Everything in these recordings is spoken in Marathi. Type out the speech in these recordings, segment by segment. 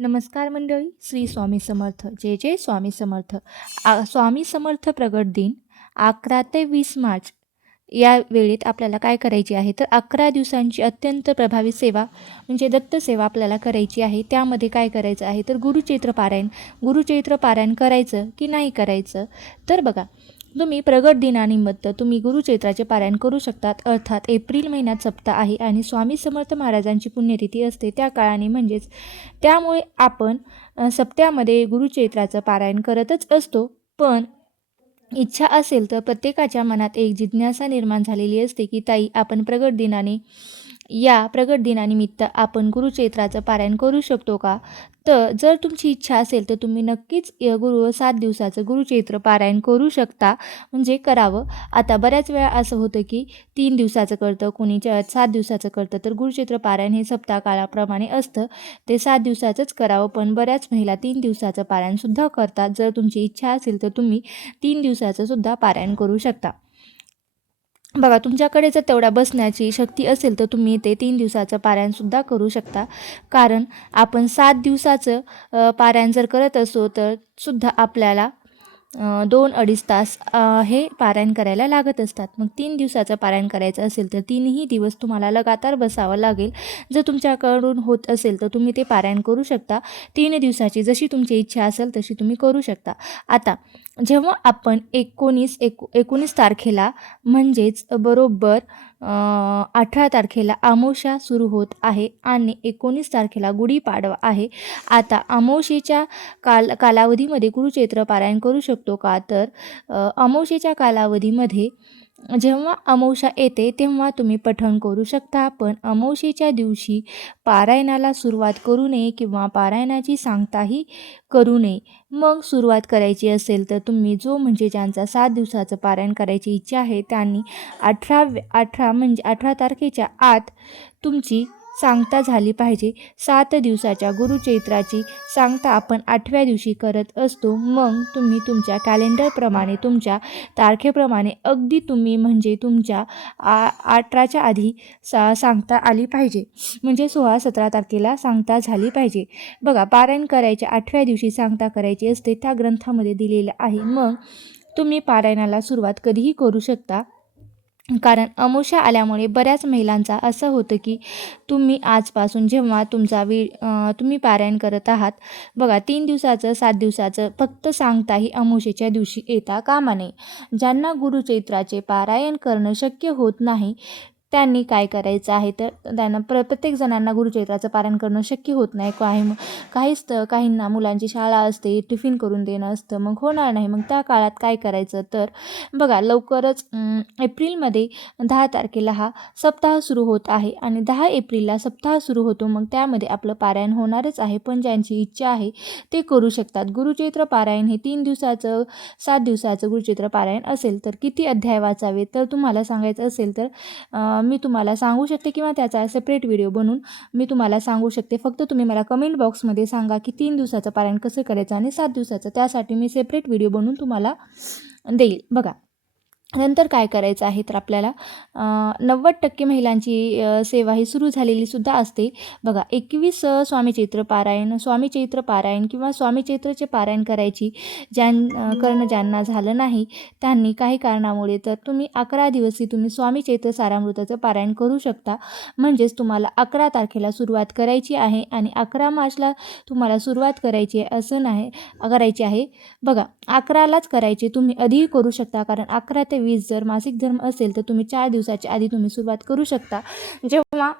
नमस्कार मंडळी. श्री स्वामी समर्थ. जय जय स्वामी समर्थ. स्वामी समर्थ प्रगट दिन 11 ते 20 मार्च या वेळेत आपल्याला काय करायची आहे, तर 11 दिवसांची अत्यंत प्रभावी सेवा म्हणजे दत्त सेवा आपल्याला करायची आहे. त्यामध्ये काय करायचं आहे, तर गुरुचैत्र पारायण करायचं की नाही करायचं. तर बघा, तुम्ही प्रगट दिनानिमित्त तुम्ही गुरुचैत्राचे पारायण करू शकतात. अर्थात एप्रिल महिन्यात सप्ताह आहे आणि स्वामी समर्थ महाराजांची पुण्यतिथी असते त्या काळाने, म्हणजेच त्यामुळे आपण सप्त्यामध्ये गुरुचैत्राचं पारायण करतच असतो. पण इच्छा असेल तर प्रत्येकाच्या मनात एक जिज्ञासा निर्माण झालेली असते की ताई, आपण प्रगट दिनानिमित्त आपण गुरुचैत्राचं पारायण करू शकतो का. तर जर तुमची इच्छा असेल तर तुम्ही नक्कीच 7 दिवसाचं गुरुचैत्र पारायण करू शकता, म्हणजे करावं. आता बऱ्याच वेळा असं होतं की 3 दिवसाचं करतं, कोणी 7 दिवसाचं करतं. तर गुरुचैत्र पारायण हे सप्ताह काळाप्रमाणे असतं, ते 7 दिवसाचंच करावं. पण बऱ्याच महिला 3 दिवसाचं पारायणसुद्धा करतात. जर तुमची इच्छा असेल तर तुम्ही 3 दिवसाचं सुद्धा पारायण करू शकता. बघा, तुमच्याकडे जर तेवढा बसण्याची शक्ती असेल तर तुम्ही ते 3 दिवसाचं पारायणसुद्धा करू शकता. कारण आपण 7 दिवसाचं पारायण जर करत असो तर सुद्धा आपल्याला 2-2.5 तास हे पारायण करायला लागत असतात. मग 3 दिवसाचं पारायण करायचं असेल तर 3ही दिवस तुम्हाला लगातार बसावं लागेल. जर तुमच्याकडून होत असेल तर तुम्ही ते पारायण करू शकता. 3 दिवसाची जशी तुमची इच्छा असेल तशी तुम्ही करू शकता. आता जेव्हा आपण 19 तारखेला, म्हणजेच बरोबर 18 तारखेला अमावस्या सुरू होत आहे आणि 19 तारखेला गुढीपाडवा आहे. आता अमावस्येच्या कालावधीमध्ये गुरुचैत्र पारायण करू शकतो का, तर अमावस्येच्या कालावधीमध्ये जेव्हा अमावस्या येते तेव्हा तुम्ही पठण करू शकता. पण अमावस्येच्या दिवशी पारायणाला सुरुवात करू नये किंवा पारायणाची सांगताही करू नये. मग सुरुवात करायची असेल तर तुम्ही म्हणजे ज्यांचा 7 दिवसाचं पारायण करायची इच्छा आहे त्यांनी 18 तारखेच्या आत तुमची सांगता झाली पाहिजे. 7 दिवसाच्या गुरुचैत्राची सांगता आपण 8व्या दिवशी करत असतो. मग तुम्ही तुमच्या कॅलेंडरप्रमाणे, तुमच्या तारखेप्रमाणे अगदी तुम्ही म्हणजे तुमच्या 18च्या आधी सांगता आली पाहिजे, म्हणजे 16-17 तारखेला सांगता झाली पाहिजे. बघा, पारायण करायच्या 8व्या दिवशी सांगता करायची असते, त्या ग्रंथामध्ये दिलेलं आहे. मग तुम्ही पारायणाला सुरुवात कधीही करू शकता. कारण अमावस्या आल्यामुळे बऱ्याच महिलांचा असं होतं की तुम्ही आजपासून जेव्हा तुम्ही पारायण करत आहात, बघा 3 दिवसाचं 7 दिवसाचं फक्त सांगताही अमावस्येच्या दिवशी येता कामा नये. ज्यांना गुरुचैत्राचे पारायण करणं शक्य होत नाही त्यांनी काय करायचं आहे, तर त्यांना प्रत्येक जणांना गुरुचैत्राचं पारायण करणं शक्य होत नाही. काहींना मुलांची शाळा असते, टिफिन करून देणं असतं, मग होणार नाही. मग त्या काळात काय करायचं, तर बघा लवकरच एप्रिलमध्ये 10 तारखेला हा सप्ताह सुरू होत आहे आणि 10 एप्रिलला सप्ताह सुरू होतो. मग त्यामध्ये आपलं पारायण होणारच आहे. पण ज्यांची इच्छा आहे ते करू शकतात. गुरुचैत्र पारायण हे 3 दिवसाचं 7 दिवसाचं गुरुचैत्र पारायण असेल तर किती अध्याय वाचावे, तर तुम्हाला सांगायचं असेल तर मी तुम्हाला सांगू शकते किंवा त्याचा सेपरेट व्हिडिओ बनवून मी तुम्हाला सांगू शकते. फक्त तुम्ही मला कमेंट बॉक्समध्ये सांगा की 3 दिवसाचं पारायण कसं करायचं आणि 7 दिवसाचं, त्यासाठी मी सेपरेट व्हिडिओ बनवून तुम्हाला देईल. बघा, नंतर काय करायचं आहे, तर आपल्याला 90% महिलांची सेवा ही सुरू झालेली सुद्धा असते. बघा, 21 स्वामीचैत्र पारायण किंवा स्वामीचैत्रचे पारायण करणं ज्यांना झालं नाही त्यांनी काही कारणामुळे, तर तुम्ही 11 दिवसी तुम्ही स्वामीचैत्र सारामृताचं पारायण करू शकता. म्हणजेच तुम्हाला 11 तारखेला सुरुवात करायची आहे आणि 11 मार्चला तुम्हाला सुरुवात करायची आहे असं नाही, करायची आहे. बघा, 11लाच करायची, तुम्ही आधीही करू शकता. कारण 11 ते 20 जर मासिक धर्म असेल तर तुम्ही 4 दिवसाच्या आधी तुम्ही सुरुवात करू शकता. जेव्हा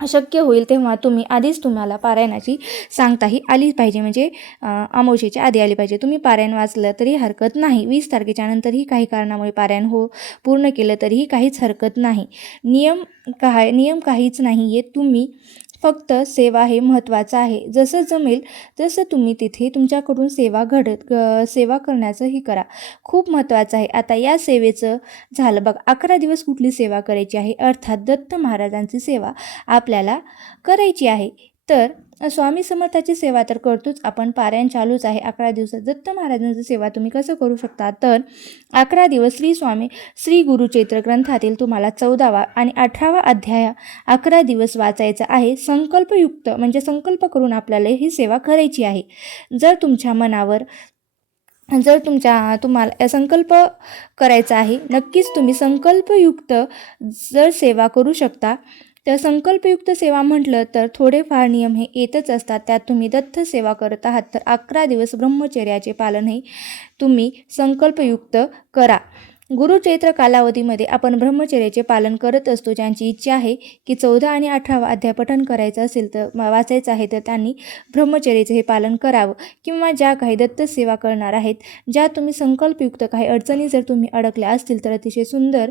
शक्य होईल तेव्हा तुम्हाला पारायणाची सांगताही आली पाहिजे, म्हणजे अमावस्येच्या आधी आली पाहिजे. तुम्ही पारायण वाचलं तरी हरकत नाही. 20 तारखेच्या नंतरही काही कारणामुळे पारायण पूर्ण केलं तरीही काहीच हरकत नाही. नियम काहीच नाही आहे. तुम्ही फक्त सेवा हे महत्त्वाचं आहे. जसं जमेल तसं तुम्ही तिथे तुमच्याकडून सेवा करण्याचंही करा, खूप महत्त्वाचं आहे. आता या सेवेचं झालं बघा, 11 दिवस कुठली सेवा करायची आहे, अर्थात दत्त महाराजांची सेवा आपल्याला करायची आहे. तर स्वामी समर्थाची सेवा तर करतोच आपण, पारायण चालूच आहे 11 दिवसात. दत्त महाराजांची सेवा तुम्ही कसं करू शकता, तर 11 दिवस श्री गुरुचैत्र ग्रंथातील तुम्हाला 14वा आणि 18वा अध्याय 11 दिवस वाचायचा आहे. संकल्पयुक्त म्हणजे संकल्प करून आपल्याला ही सेवा करायची आहे. जर तुम्हाला संकल्प करायचा आहे, नक्कीच तुम्ही संकल्पयुक्त जर सेवा करू शकता. तर संकल्पयुक्त सेवा म्हटलं तर थोडेफार नियम हे येतच असतात. त्यात तुम्ही दत्त सेवा करत आहात तर 11 दिवस ब्रह्मचर्याचे पालन हे तुम्ही संकल्पयुक्त करा. गुरुचैत्र कालावधीमध्ये आपण ब्रह्मचर्याचे पालन करत असतो. ज्यांची इच्छा आहे की 14 आणि 18वा अध्याय पठण करायचं असेल तर वाचायचं आहे तर त्यांनी ब्रह्मचर्याचे हे पालन करावं. किंवा ज्या काही दत्त सेवा करणार आहेत, ज्या तुम्ही संकल्पयुक्त काही अडचणी जर तुम्ही अडकल्या असतील तर अतिशय सुंदर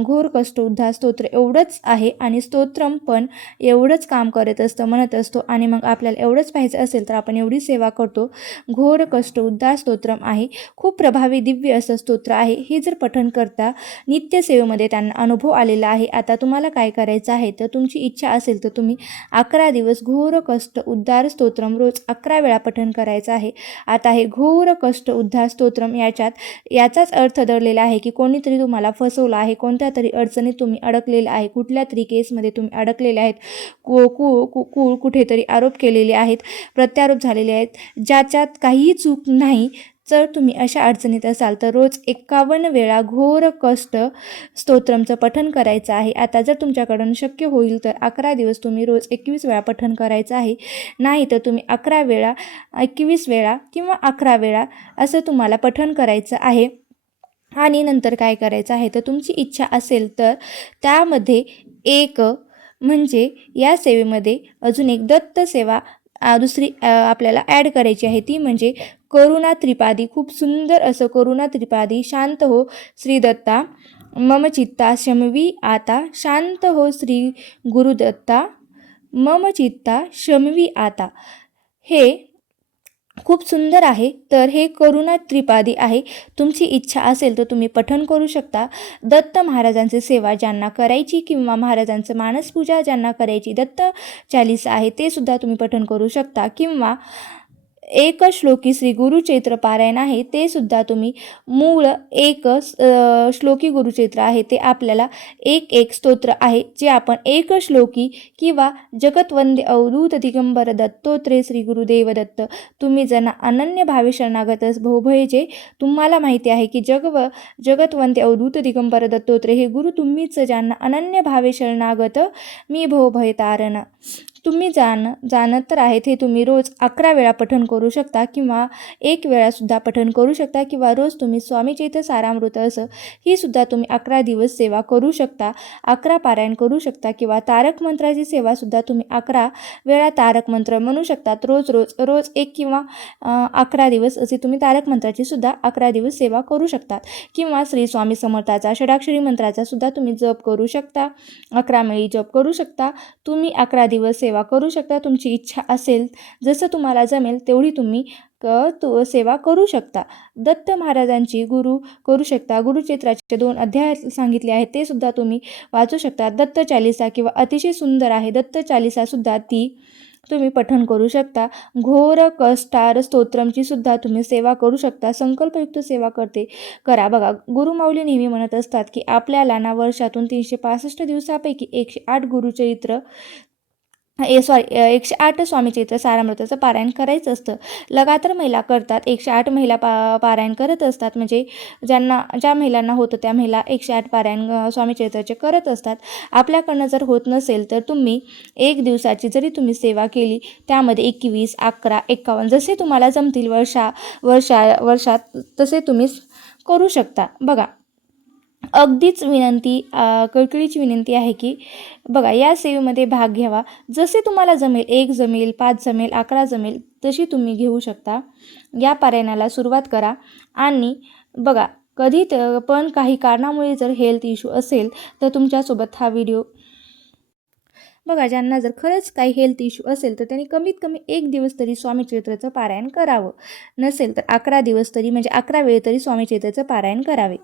घोर कष्ट उद्धार स्तोत्र एवढंच आहे आणि स्तोत्रम पण एवढंच काम करत असतं, म्हणत असतो. आणि मग आपल्याला एवढंच पाहिजे असेल तर आपण एवढी सेवा करतो. घोर कष्ट उद्धार स्तोत्रम आहे, खूप प्रभावी दिव्य असं स्तोत्र आहे. हे जर पठण करता नित्यसेवेमध्ये त्यांना अनुभव आलेला आहे. आता तुम्हाला काय करायचं आहे, तर तुमची इच्छा असेल तर तुम्ही 11 दिवस घोर कष्ट उद्धार स्तोत्रम रोज 11 वेळा पठण करायचं आहे. आता हे घोर कष्ट उद्धार स्तोत्रम याचाच अर्थ दडलेला आहे की कोणीतरी तुम्हाला फसवलं आहे, कोणत्या तरी अडचणीत तुम्ही अडकलेला आहे, कुठल्या तरी केसमध्ये तुम्ही अडकलेले आहेत, कुठेतरी आरोप केलेले आहेत, प्रत्यारोप झालेले आहेत, ज्याच्यात काहीही चूक नाही. जर तुम्ही अशा अडचणीत असाल तर रोज 51 वेळा घोर कष्ट स्तोत्रमचं पठण करायचं आहे. आता जर तुमच्याकडून शक्य होईल तर 11 दिवस तुम्ही रोज 21 वेळा पठण करायचं आहे. नाही तर तुम्ही 11 वेळा 21 वेळा किंवा 11 वेळा असं तुम्हाला पठण करायचं आहे. आणि नंतर काय करायचं आहे, तर तुमची इच्छा असेल तर त्यामध्ये म्हणजे या सेवेमध्ये अजून एक दत्त सेवा दुसरी आपल्याला ॲड करायची आहे. ती म्हणजे करुणा त्रिपादी. खूप सुंदर असं करुणा त्रिपादी. शांत हो श्री दत्ता, मम चित्ता शमवी आता. शांत हो श्री गुरुदत्ता, मम चित्ता शमवी आता. हे खूप सुंदर आहे. तर हे करुणा त्रिपादी आहे. तुमची इच्छा असेल तर तुम्ही पठण करू शकता. दत्त महाराजांची सेवा ज्यांना करायची किंवा महाराजांचं मानसपूजा ज्यांना करायची, दत्त चालीसा आहे ते सुद्धा तुम्ही पठण करू शकता. किंवा एक श्लोकी श्री गुरुचैत्र पारायण आहे ते सुद्धा तुम्ही मूळ श्लोकी गुरुचैत्र आहे ते आपल्याला एक स्तोत्र आहे जे आपण एक श्लोकी किंवा जगतवंदे अवधूत दिगंबर दत्तोत्रे श्री गुरुदेव दत्त. तुम्ही ज्यांना अनन्य भावे शरणागत भवभय, जे तुम्हाला माहिती आहे की जगतवंदे अवधूत दिगंबर दत्तोत्रे हे गुरु तुम्हीच, ज्यांना अनन्य भावे शरणागत मी भवभय तारण. तुम्ही जाणत तर आहेत. हे तुम्ही रोज 11 वेळा पठण करू शकता किंवा 1 वेळासुद्धा पठण करू शकता. किंवा रोज तुम्ही स्वामी चैत्र सारामृत असं ही सुद्धा तुम्ही 11 दिवस सेवा करू शकता. 11 पारायण करू शकता. किंवा तारक मंत्राची सेवासुद्धा तुम्ही 11 वेळा तारक मंत्र म्हणू शकतात. रोज 1 किंवा 11 दिवस असे तुम्ही तारक मंत्राची सुद्धा 11 दिवस सेवा करू शकतात. किंवा श्री स्वामी समर्थाचा षडाक्षरी मंत्राचा सुद्धा तुम्ही जप करू शकता. 11 वेळी जप करू शकता. तुम्ही 11 दिवस सेवा करू शकता. तुमची इच्छा असेल, जसं तुम्हाला जमेल तेवढी तुम्ही सेवा करू शकता. दत्त महाराजांची करू शकता. गुरुचैत्राचे 2 अध्याय सांगितले आहेत ते सुद्धा तुम्ही वाचू शकता. दत्त चालीसा किंवा अतिशय सुंदर आहे दत्त चालीसा सुद्धा ती तुम्ही पठण करू शकता. घोर कष्टार स्तोत्रमची सुद्धा तुम्ही सेवा करू शकता. संकल्पयुक्त सेवा करा. बघा, गुरुमाऊली नेहमी म्हणत असतात की आपल्याला वर्षातून 365 दिवसापैकी 108 गुरुचरित्र 108 स्वामी चैत्र सारामृताचं पारायण करायचं असतं. लगातार महिला करतात. 108 महिला पारायण करत असतात. म्हणजे ज्या महिलांना होतं त्या महिला 108 पारायण स्वामी चैत्राचे करत असतात. आपल्याकडनं जर होत नसेल तर तुम्ही 1 दिवसाची जरी तुम्ही सेवा केली, त्यामध्ये 21, 11, 51 जसे तुम्हाला जमतील वर्षात तसे तुम्ही करू शकता. बघा, अगदीच कळकळीची विनंती आहे की बघा, या सेवेमध्ये भाग घ्यावा. जसे तुम्हाला जमेल, 1 जमेल, 5 जमेल, 11 जमेल तशी तुम्ही घेऊ शकता. या पारायणाला सुरुवात करा. आणि बघा, कधी पण काही कारणामुळे जर हेल्थ इश्यू असेल तर तुमच्यासोबत हा व्हिडिओ बघा, ज्यांना जर खरंच काही हेल्थ इश्यू असेल तर त्यांनी कमीत कमी 1 दिवस तरी स्वामी चरित्राचं पारायण करावं. नसेल तर 11 दिवस तरी म्हणजे 11 वेळ तरी स्वामी चरित्राचं पारायण करावे.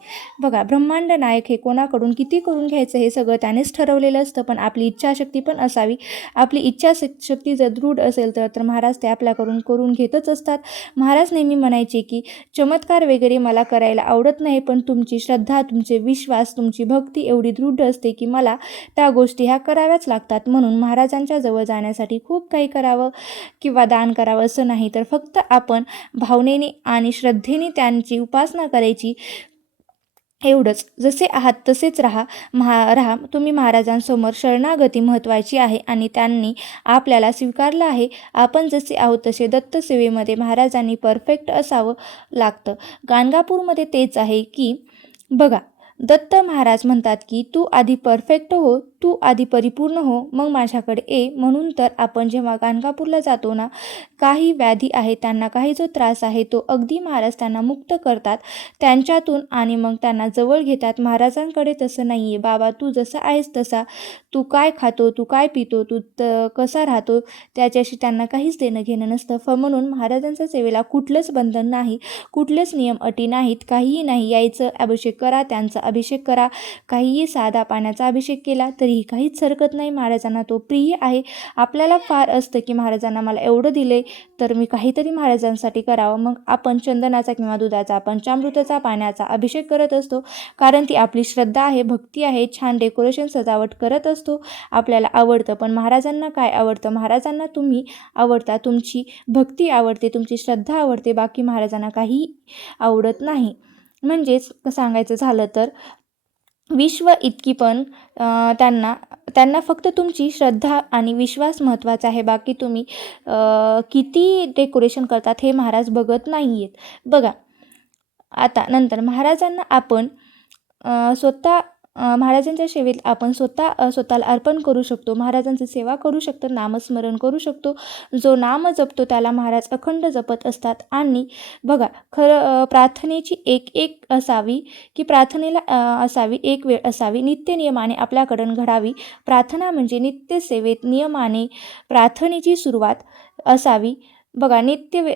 बघा, ब्रह्मांड नायक हे कोणाकडून किती करून घ्यायचं हे सगळं त्यानेच ठरवलेलं असतं, पण आपली इच्छाशक्ती पण असावी. आपली इच्छाशक्ती जर दृढ असेल तर महाराज ते आपल्याकडून करून घेतच असतात. महाराज नेहमी म्हणायचे की चमत्कार वगैरे मला करायला आवडत नाही, पण तुमची श्रद्धा, तुमचे विश्वास, तुमची भक्ती एवढी दृढ असते की मला त्या गोष्टी ह्या कराव्याच लागतात. म्हणून महाराजांच्या जवळ जाण्यासाठी खूप काही करावं किंवा दान करावं असं नाही, तर फक्त आपण भावनेने आणि श्रद्धेने त्यांची उपासना करायची, एवढंच. जसे आहात तसेच राहा. तुम्ही महाराजांसमोर शरणागती महत्त्वाची आहे आणि त्यांनी आपल्याला स्वीकारलं आहे. आपण जसे आहोत तसे दत्तसेवेमध्ये महाराजांनी परफेक्ट असावं लागतं. गाणगापूरमध्ये तेच आहे की बघा, दत्त महाराज म्हणतात की तू आधी परफेक्ट हो, तू आधी परिपूर्ण हो, मग माझ्याकडे ये. म्हणून तर आपण जेव्हा गाणगापूरला जातो ना, काही व्याधी आहे, त्यांना काही जो त्रास आहे तो अगदी महाराज त्यांना मुक्त करतात त्यांच्यातून आणि मग त्यांना जवळ घेतात. महाराजांकडे तसं नाही आहे, बाबा तू जसा आहेस तसा, तू काय खातो, तू काय पितो, तू कसा राहतो, त्याच्याशी त्यांना काहीच देणं घेणं नसतं. म्हणून महाराजांच्या सेवेला कुठलंच बंधन नाही, कुठलेच नियम अटी नाहीत, काहीही नाही. यायचं, अभिषेक करा, त्यांचा अभिषेक करा. काहीही साधा पाण्याचा अभिषेक केला तरीही काहीच हरकत नाही. महाराजांना तो प्रिय आहे. आपल्याला फार असतं की महाराजांना मला एवढं दिले तर मी काहीतरी महाराजांसाठी करावं. मग आपण चंदनाचा किंवा दुधाचा, पंचामृताचा, पाण्याचा अभिषेक करत असतो, कारण ती आपली श्रद्धा आहे, भक्ती आहे. छान डेकोरेशन, सजावट करत असतो. आपल्याला आवडतं, पण महाराजांना काय आवडतं? महाराजांना तुम्ही आवडता, तुमची भक्ती आवडते, तुमची श्रद्धा आवडते, बाकी महाराजांना काही आवडत नाही. म्हणजेच सांगायचं झालं तर विश्व इतकी पण त्यांना फक्त तुमची श्रद्धा आणि विश्वास महत्त्वाचा आहे. बाकी तुम्ही किती डेकोरेशन करतात हे महाराज बघत नाही आहेत. बघा, आता नंतर महाराजांना आपण महाराजांच्या सेवेत आपण स्वतःला अर्पण करू शकतो. महाराजांची सेवा करू शकतो, नामस्मरण करू शकतो. जो नाम जपतो त्याला महाराज अखंड जपत असतात. आणि बघा, खरं प्रार्थनेची एक असावी की प्रार्थनेला असावी एक वेळ असावी, नित्य नियमाने आपल्याकडून घडावी. प्रार्थना म्हणजे नित्य सेवेत नियमाने प्रार्थनेची सुरुवात असावी. बघा,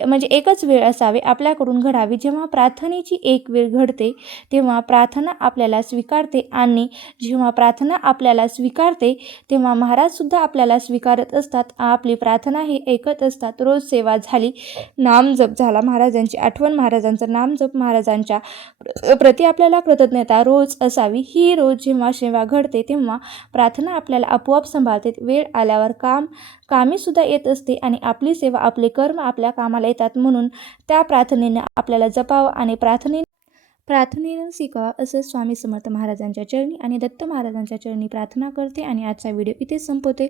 म्हणजे एकच वेळ असावे आपल्याकडून घडावी. जेव्हा प्रार्थनेची एक वेळ घडते तेव्हा प्रार्थना आपल्याला स्वीकारते, आणि जेव्हा प्रार्थना आपल्याला स्वीकारते तेव्हा महाराजसुद्धा आपल्याला स्वीकारत असतात. आपली प्रार्थना हे ऐकत असतात. रोज सेवा झाली, नामजप झाला, महाराजांची आठवण, महाराजांचं नामजप, महाराजांच्या प्रति आपल्याला कृतज्ञता रोज असावी. ही रोज जेव्हा सेवा घडते तेव्हा प्रार्थना आपल्याला आपोआप सांभाळते. वेळ आल्यावर कामीसुद्धा येत असते आणि आपली सेवा, आपले कर्म आपल्या कामाला येतात. म्हणून त्या प्रार्थनेने आपल्याला जपावं आणि प्रार्थनेनं शिकावं असं स्वामी समर्थ महाराजांच्या चरणी आणि दत्त महाराजांच्या चरणी प्रार्थना करते आणि आजचा व्हिडिओ इथेच संपवते.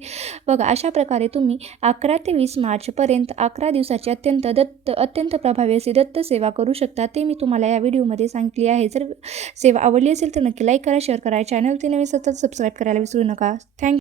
बघा, अशा प्रकारे तुम्ही 11 ते 20 मार्चपर्यंत 11 दिवसाची अत्यंत प्रभावी अशी दत्त सेवा करू शकता. ते मी तुम्हाला या व्हिडिओमध्ये सांगितली आहे. जर सेवा आवडली असेल तर नक्की लाईक करा, शेअर करा. चॅनल ते नवीन सतत सबस्क्राईब करायला विसरू नका. थँक्यू.